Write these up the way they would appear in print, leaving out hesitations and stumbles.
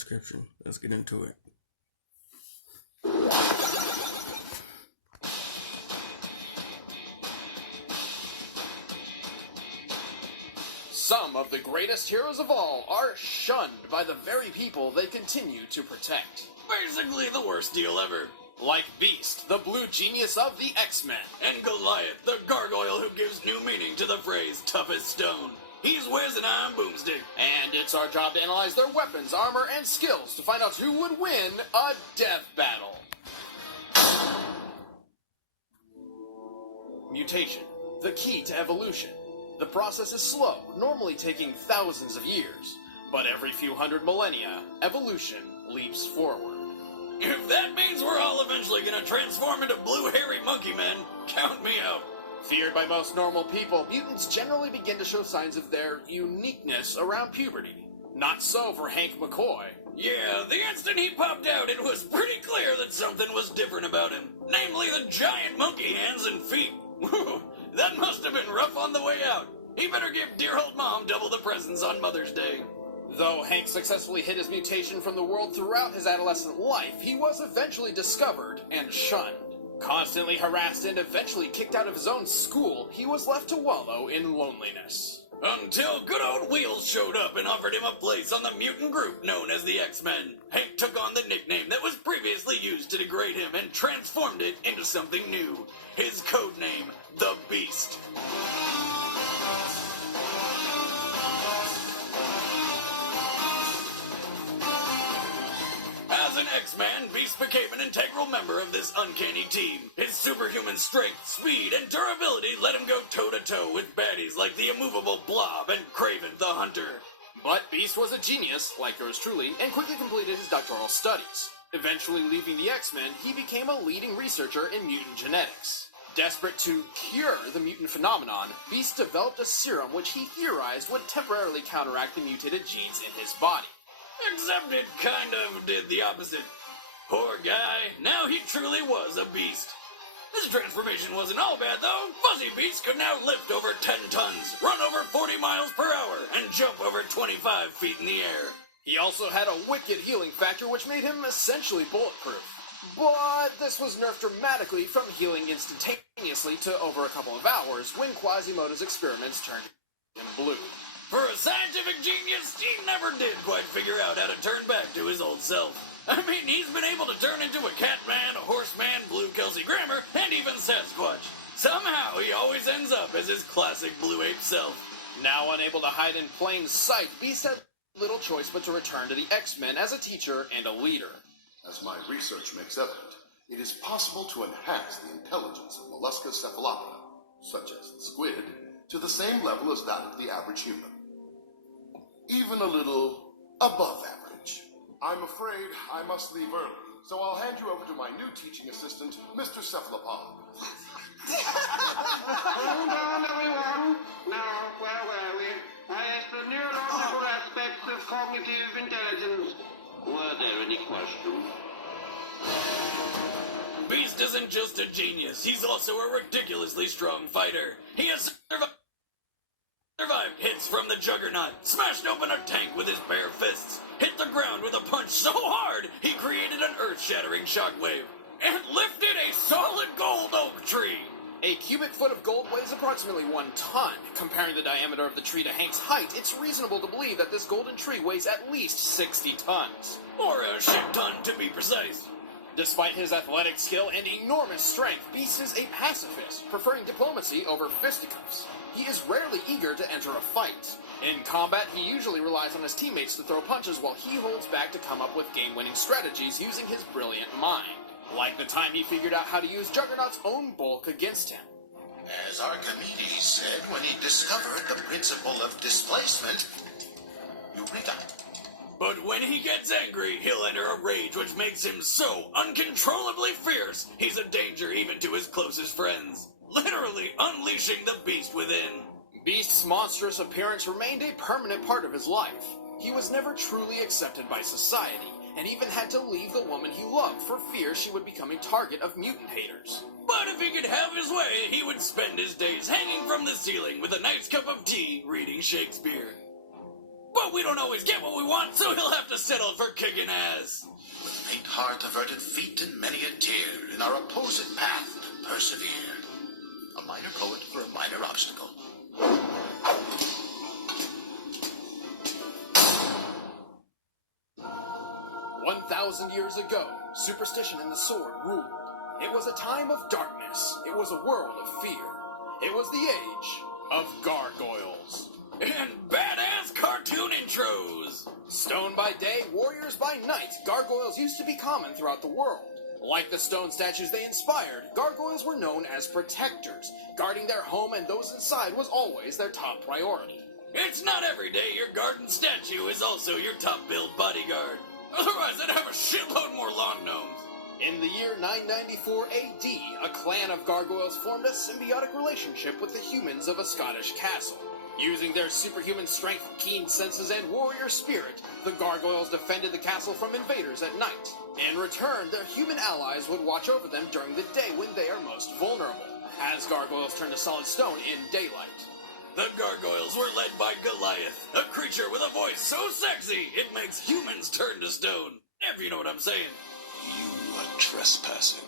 description. Let's get into it. Some of the greatest heroes of all are shunned by the very people they continue to protect. Basically the worst deal ever. Like Beast, the blue genius of the X-Men. And Goliath, the gargoyle who gives new meaning to the phrase toughest stone. He's Wiz and I'm Boomstick. And it's our job to analyze their weapons, armor, and skills to find out who would win a death battle. Mutation, the key to evolution. The process is slow, normally taking thousands of years. But every few hundred millennia, evolution leaps forward. If that means we're all eventually gonna transform into blue hairy monkey men, count me out. Feared by most normal people, mutants generally begin to show signs of their uniqueness around puberty. Not so for Hank McCoy. Yeah, the instant he popped out, it was pretty clear that something was different about him. Namely the giant monkey hands and feet. That must have been rough on the way out. He better give dear old mom double the presents on Mother's Day. Though Hank successfully hid his mutation from the world throughout his adolescent life, he was eventually discovered and shunned. Constantly harassed and eventually kicked out of his own school, he was left to wallow in loneliness. Until good old Wheels showed up and offered him a place on the mutant group known as the X-Men. Hank took on the nickname that was previously used to degrade him and transformed it into something new. His code name, the Beast. As an X-Man, Beast became an integral member of this uncanny team. His superhuman strength, speed, and durability let him go toe-to-toe with baddies like the immovable Blob and Kraven the Hunter. But Beast was a genius, like yours truly, and quickly completed his doctoral studies. Eventually leaving the X-Men, he became a leading researcher in mutant genetics. Desperate to cure the mutant phenomenon, Beast developed a serum which he theorized would temporarily counteract the mutated genes in his body. Except it kind of did the opposite. Poor guy, now he truly was a beast. This transformation wasn't all bad though. Fuzzy Beast could now lift over 10 tons, run over 40 miles per hour, and jump over 25 feet in the air. He also had a wicked healing factor which made him essentially bulletproof. But this was nerfed dramatically from healing instantaneously to over a couple of hours when Quasimodo's experiments turned him blue. For a scientific genius, he never did quite figure out how to turn back to his old self. I mean, he's been able to turn into a Catman, a Horseman, Blue Kelsey Grammer, and even Sasquatch. Somehow, he always ends up as his classic Blue Ape self. Now unable to hide in plain sight, Beast had little choice but to return to the X-Men as a teacher and a leader. As my research makes evident, it is possible to enhance the intelligence of mollusca cephalopoda, such as the squid, to the same level as that of the average human. Even a little above average. I'm afraid I must leave early, so I'll hand you over to my new teaching assistant, Mr. Cephalopod. Hold on, everyone. Now, where were we? I asked the neurological aspects of cognitive intelligence. Were there any questions? Beast isn't just a genius, he's also a ridiculously strong fighter. He has survived hits from the Juggernaut, smashed open a tank with his bare fists, hit the ground with a punch so hard he created an earth-shattering shockwave, and lifted a solid gold oak tree. A cubic foot of gold weighs approximately 1 ton. Comparing the diameter of the tree to Hank's height, it's reasonable to believe that this golden tree weighs at least 60 tons. Or a shit ton, to be precise. Despite his athletic skill and enormous strength, Beast is a pacifist, preferring diplomacy over fisticuffs. He is rarely eager to enter a fight. In combat, he usually relies on his teammates to throw punches while he holds back to come up with game-winning strategies using his brilliant mind. Like the time he figured out how to use Juggernaut's own bulk against him. As Archimedes said when he discovered the principle of displacement, Eureka. But when he gets angry, he'll enter a rage which makes him so uncontrollably fierce, he's a danger even to his closest friends. Literally unleashing the beast within. Beast's monstrous appearance remained a permanent part of his life. He was never truly accepted by society, and even had to leave the woman he loved for fear she would become a target of mutant haters. But if he could have his way, he would spend his days hanging from the ceiling with a nice cup of tea reading Shakespeare. But we don't always get what we want, so he'll have to settle for kicking ass. With faint heart, averted feet, and many a tear, in our opposite path to persevere. A minor poet for a minor obstacle. 1,000 years ago, superstition and the sword ruled. It was a time of darkness. It was a world of fear. It was the age of gargoyles. And badass cartoon intros! Stone by day, warriors by night, gargoyles used to be common throughout the world. Like the stone statues they inspired, gargoyles were known as protectors. Guarding their home and those inside was always their top priority. It's not every day your garden statue is also your top-billed bodyguard. Otherwise, I'd have a shitload more lawn gnomes. In the year 994 AD, a clan of gargoyles formed a symbiotic relationship with the humans of a Scottish castle. Using their superhuman strength, keen senses, and warrior spirit, the gargoyles defended the castle from invaders at night. In return, their human allies would watch over them during the day when they are most vulnerable, as gargoyles turn to solid stone in daylight. The gargoyles were led by Goliath, a creature with a voice so sexy it makes humans turn to stone. If you know what I'm saying. You are trespassing.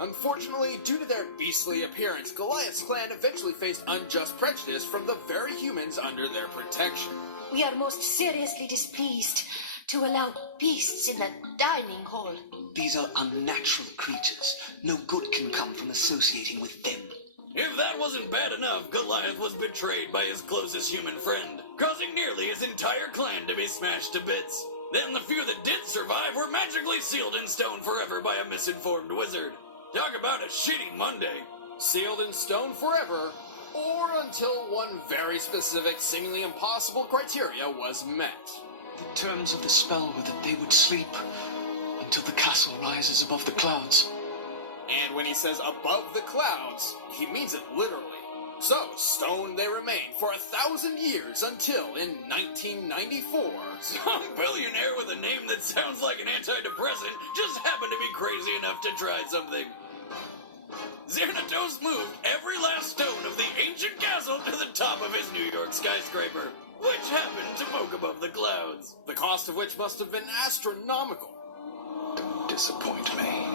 Unfortunately, due to their beastly appearance, Goliath's clan eventually faced unjust prejudice from the very humans under their protection. We are most seriously displeased to allow beasts in the dining hall. These are unnatural creatures. No good can come from associating with them. If that wasn't bad enough, Goliath was betrayed by his closest human friend, causing nearly his entire clan to be smashed to bits. Then the few that did survive were magically sealed in stone forever by a misinformed wizard. Talk about a shitty Monday. Sealed in stone forever, or until one very specific, seemingly impossible criteria was met. The terms of the spell were that they would sleep until the castle rises above the clouds. And when he says above the clouds, he means it literally. So, stone they remained for 1,000 years until, in 1994, some billionaire with a name that sounds like an antidepressant just happened to be crazy enough to try something. Xanatos moved every last stone of the ancient castle to the top of his New York skyscraper, which happened to poke above the clouds. The cost of which must have been astronomical. Don't disappoint me.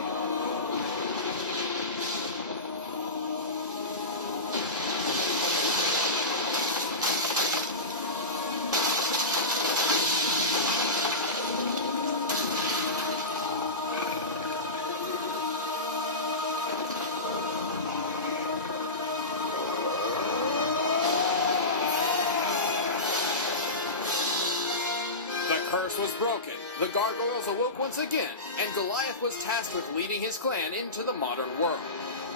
The curse was broken, the gargoyles awoke once again, and Goliath was tasked with leading his clan into the modern world.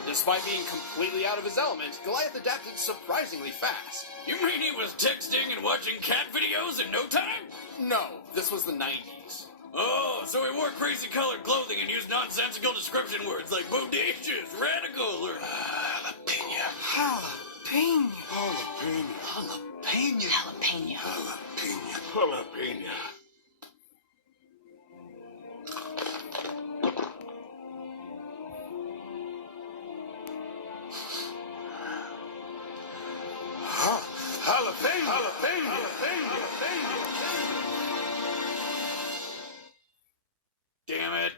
Despite being completely out of his element, Goliath adapted surprisingly fast. You mean he was texting and watching cat videos in no time? No, this was the 90s. Oh, so he wore crazy colored clothing and used nonsensical description words like bodacious, radical, or... Jalapeno. Jalapeno. Jalapeno. Jalapeno. Jalapeno. Damn it.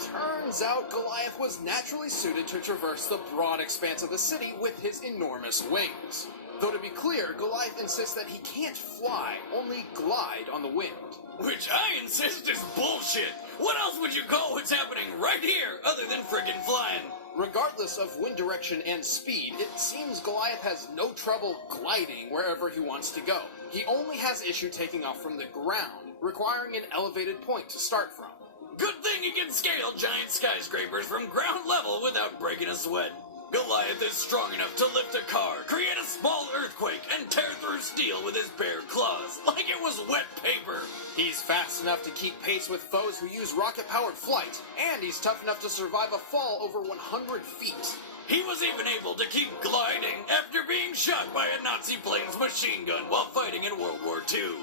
Turns out Goliath was naturally suited to traverse the broad expanse of the city with his enormous wings. Though to be clear, Goliath insists that he can't fly, only glide on the wind. Which I insist is bullshit. What else would you call what's happening right here other than frickin' flying? Regardless of wind direction and speed, it seems Goliath has no trouble gliding wherever he wants to go. He only has issue taking off from the ground, requiring an elevated point to start from. Good thing he can scale giant skyscrapers from ground level without breaking a sweat. Goliath is strong enough to lift a car, create a small earthquake, and tear through steel with his bare claws, like it was wet paper. He's fast enough to keep pace with foes who use rocket-powered flight, and he's tough enough to survive a fall over 100 feet. He was even able to keep gliding after being shot by a Nazi plane's machine gun while fighting in World War II.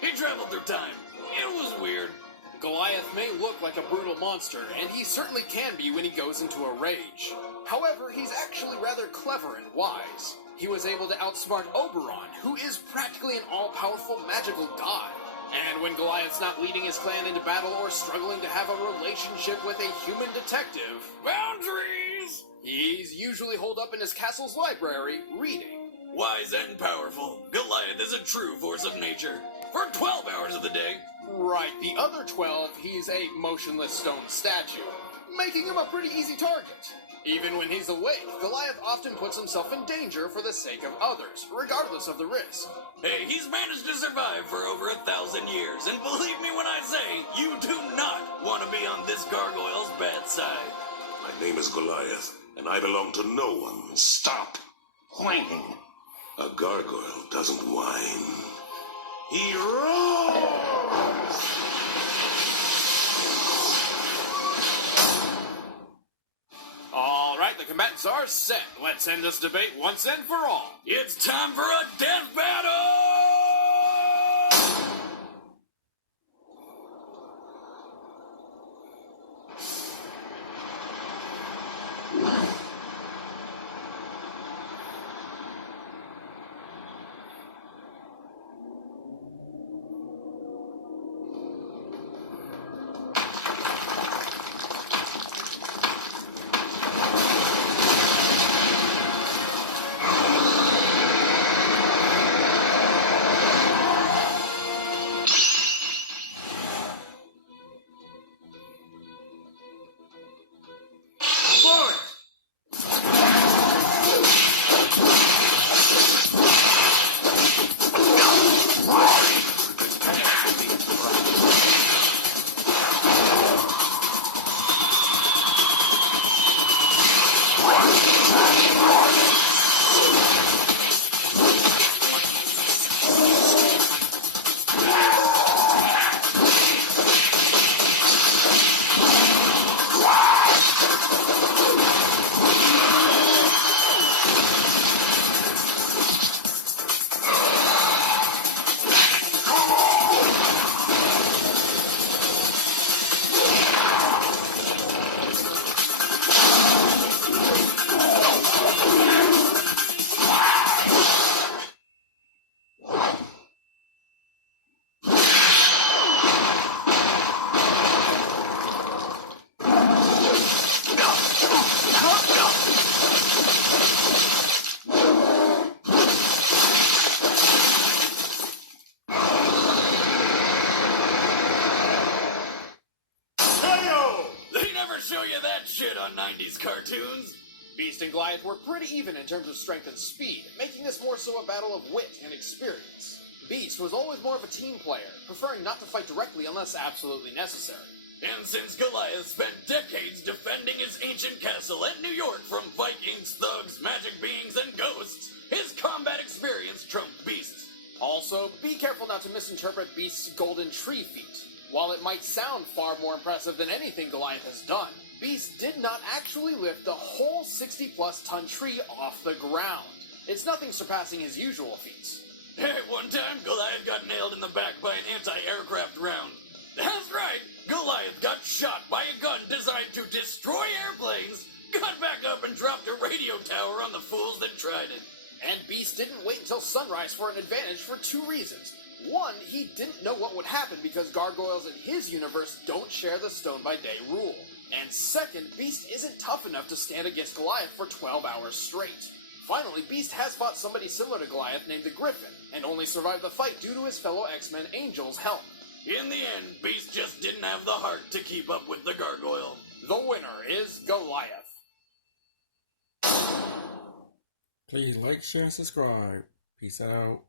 He traveled through time. It was weird. Goliath may look like a brutal monster, and he certainly can be when he goes into a rage. However, he's actually rather clever and wise. He was able to outsmart Oberon, who is practically an all-powerful magical god. And when Goliath's not leading his clan into battle or struggling to have a relationship with a human detective, boundaries! He's usually holed up in his castle's library, reading. Wise and powerful, Goliath is a true force of nature. For 12 hours of the day. Right, the other 12, he's a motionless stone statue, making him a pretty easy target. Even when he's awake, Goliath often puts himself in danger for the sake of others, regardless of the risk. Hey, he's managed to survive for over 1,000 years, and believe me when I say, you do not want to be on this gargoyle's bad side. My name is Goliath, and I belong to no one. Stop whining. A gargoyle doesn't whine. He roars! All right, the combatants are set. Let's end this debate once and for all. It's time for a death battle! Show you that shit on 90s cartoons. Beast and Goliath were pretty even in terms of strength and speed, making this more so a battle of wit and experience. Beast was always more of a team player, preferring not to fight directly unless absolutely necessary. And since Goliath spent decades defending his ancient castle at New York from Vikings, thugs, magic beings, and ghosts, his combat experience trumped Beast's. Also, be careful not to misinterpret Beast's golden tree feat. While it might sound far more impressive than anything Goliath has done, Beast did not actually lift the whole 60-plus ton tree off the ground. It's nothing surpassing his usual feats. At one time, Goliath got nailed in the back by an anti-aircraft round. That's right, Goliath got shot by a gun designed to destroy airplanes, got back up and dropped a radio tower on the fools that tried it. And Beast didn't wait until sunrise for an advantage for two reasons. One, he didn't know what would happen because gargoyles in his universe don't share the Stone by Day rule. And second, Beast isn't tough enough to stand against Goliath for 12 hours straight. Finally, Beast has fought somebody similar to Goliath named the Griffin, and only survived the fight due to his fellow X-Men Angel's help. In the end, Beast just didn't have the heart to keep up with the gargoyle. The winner is Goliath. Please like, share, and subscribe. Peace out.